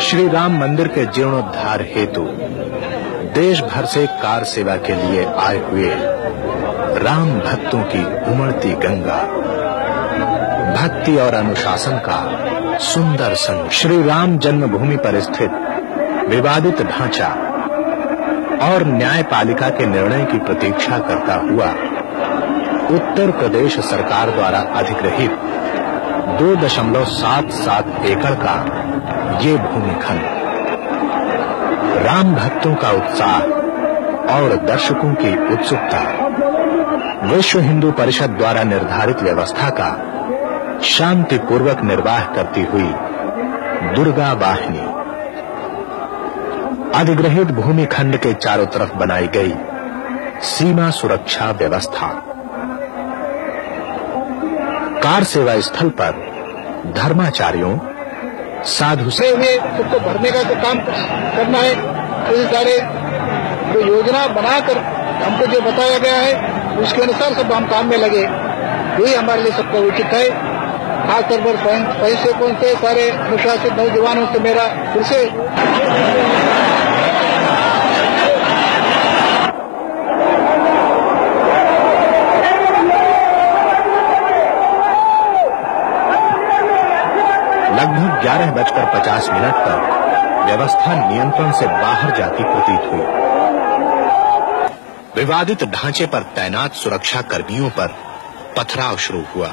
श्री राम मंदिर के जीर्णोद्धार हेतु देश भर से कार सेवा के लिए आए हुए राम भक्तों की उमड़ती गंगा, भक्ति और अनुशासन का सुंदर संग श्री राम जन्मभूमि पर स्थित विवादित ढांचा और न्यायपालिका के निर्णय की प्रतीक्षा करता हुआ उत्तर प्रदेश सरकार द्वारा अधिग्रहित 2.77 एकड़ का ये भूमिखंड राम भक्तों का उत्साह और दर्शकों की उत्सुकता विश्व हिंदू परिषद द्वारा निर्धारित व्यवस्था का शांतिपूर्वक निर्वाह करती हुई दुर्गा वाहिनी अधिग्रहित भूमिखंड के चारों तरफ बनाई गई सीमा सुरक्षा व्यवस्था, कार सेवा स्थल पर धर्माचार्यों, साधु से सबको भरने का काम करना है। तो सारे जो योजना बनाकर हमको जो बताया गया है उसके अनुसार सब हम काम में लगे, यही हमारे लिए सबका उचित है। खासतौर पर स्वयंसेवकों से, सारे अनुशासित नौजवानों से मेरा फिर से लगभग 11:50 पर व्यवस्था नियंत्रण से बाहर जाती प्रतीत हुई। विवादित ढांचे पर तैनात सुरक्षा कर्मियों पर पथराव शुरू हुआ।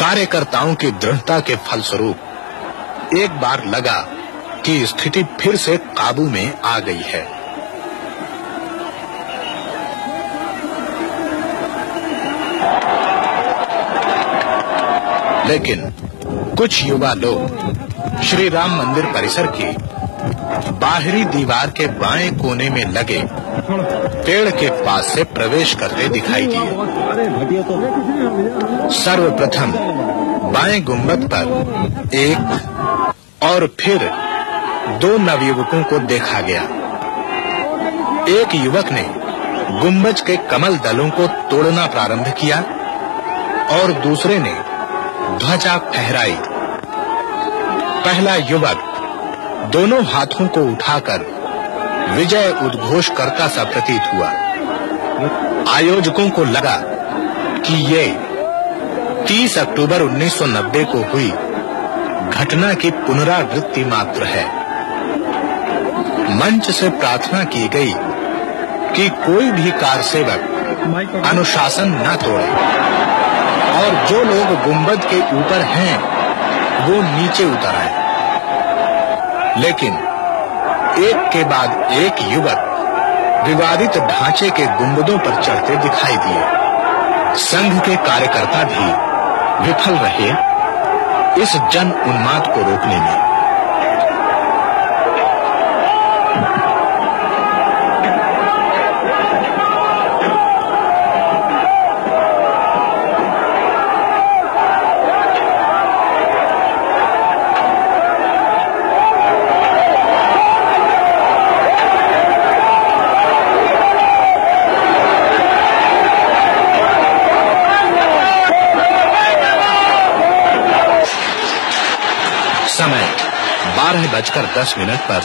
कार्यकर्ताओं की दृढ़ता के फलस्वरूप एक बार लगा कि स्थिति फिर से काबू में आ गई है। लेकिन कुछ युवा लोग श्री राम मंदिर परिसर की बाहरी दीवार के बाएं कोने में लगे पेड़ के पास से प्रवेश करते दिखाई दिए। सर्वप्रथम बाएं गुंबद पर एक और फिर 2 नवयुवकों को देखा गया। एक युवक ने गुंबज के कमल दलों को तोड़ना प्रारंभ किया और दूसरे ने ध्वजा फहराई। पहला युवक दोनों हाथों को उठाकर विजय उद्घोष करता सा प्रतीत हुआ। आयोजकों को लगा कि ये 30 अक्टूबर 1990 को हुई घटना की पुनरावृत्ति मात्र है। मंच से प्रार्थना की गई कि कोई भी कार सेवक अनुशासन न तोड़े और जो लोग गुंबद के ऊपर हैं वो नीचे उतर आए। लेकिन एक के बाद एक युवक विवादित ढांचे के गुंबदों पर चढ़ते दिखाई दिए। संघ के कार्यकर्ता भी विफल रहे इस जन उन्माद को रोकने में। समय 12:10 पर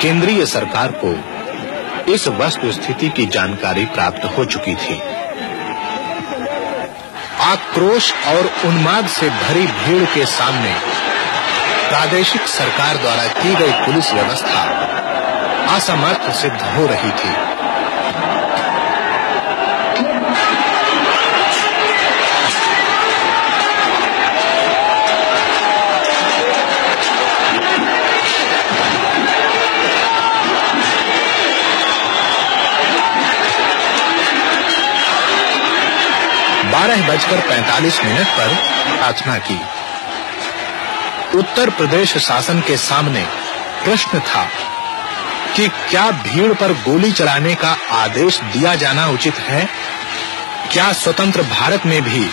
केंद्रीय सरकार को इस वस्तु स्थिति की जानकारी प्राप्त हो चुकी थी। आक्रोश और उन्माद से भरी भीड़ के सामने प्रादेशिक सरकार द्वारा की गई पुलिस व्यवस्था असमर्थ सिद्ध हो रही थी। बजकर 45 पर प्रार्थना की। उत्तर प्रदेश शासन के सामने प्रश्न था कि क्या भीड़ पर गोली चलाने का आदेश दिया जाना उचित है? क्या स्वतंत्र भारत में भी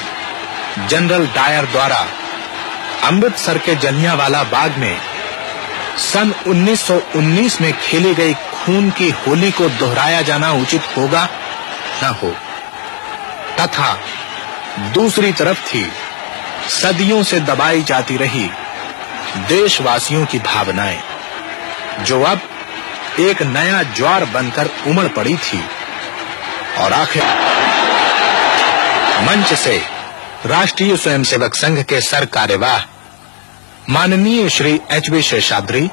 जनरल डायर द्वारा अमृतसर के जलियांवाला बाग में सन 1919 में खेली गई खून की होली को दोहराया जाना उचित होगा न हो? तथा दूसरी तरफ थी सदियों से दबाई जाती रही देशवासियों की भावनाएं, जो अब एक नया ज्वार बनकर उमड़ पड़ी थी। और आखिर मंच से राष्ट्रीय स्वयंसेवक संघ के सर कार्यवाह माननीय श्री एच.बी. शेषाद्री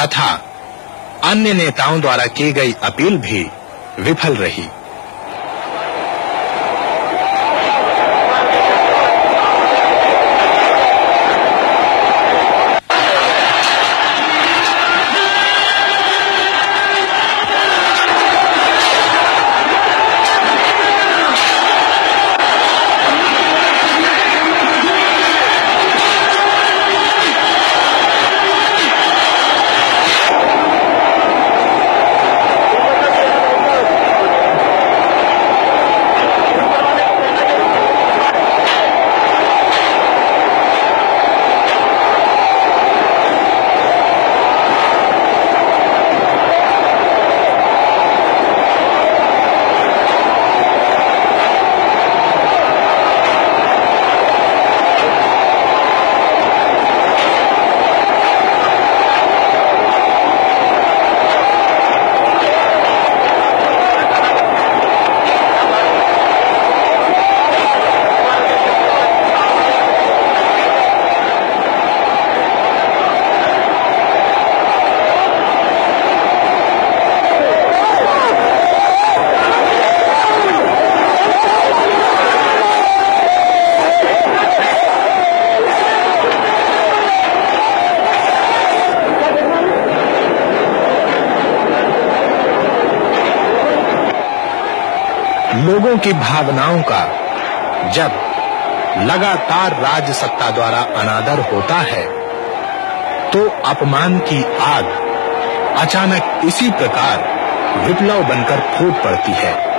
तथा अन्य नेताओं द्वारा की गई अपील भी विफल रही। लोगों की भावनाओं का जब लगातार राज सत्ता द्वारा अनादर होता है तो अपमान की आग अचानक इसी प्रकार विप्लव बनकर फूट पड़ती है।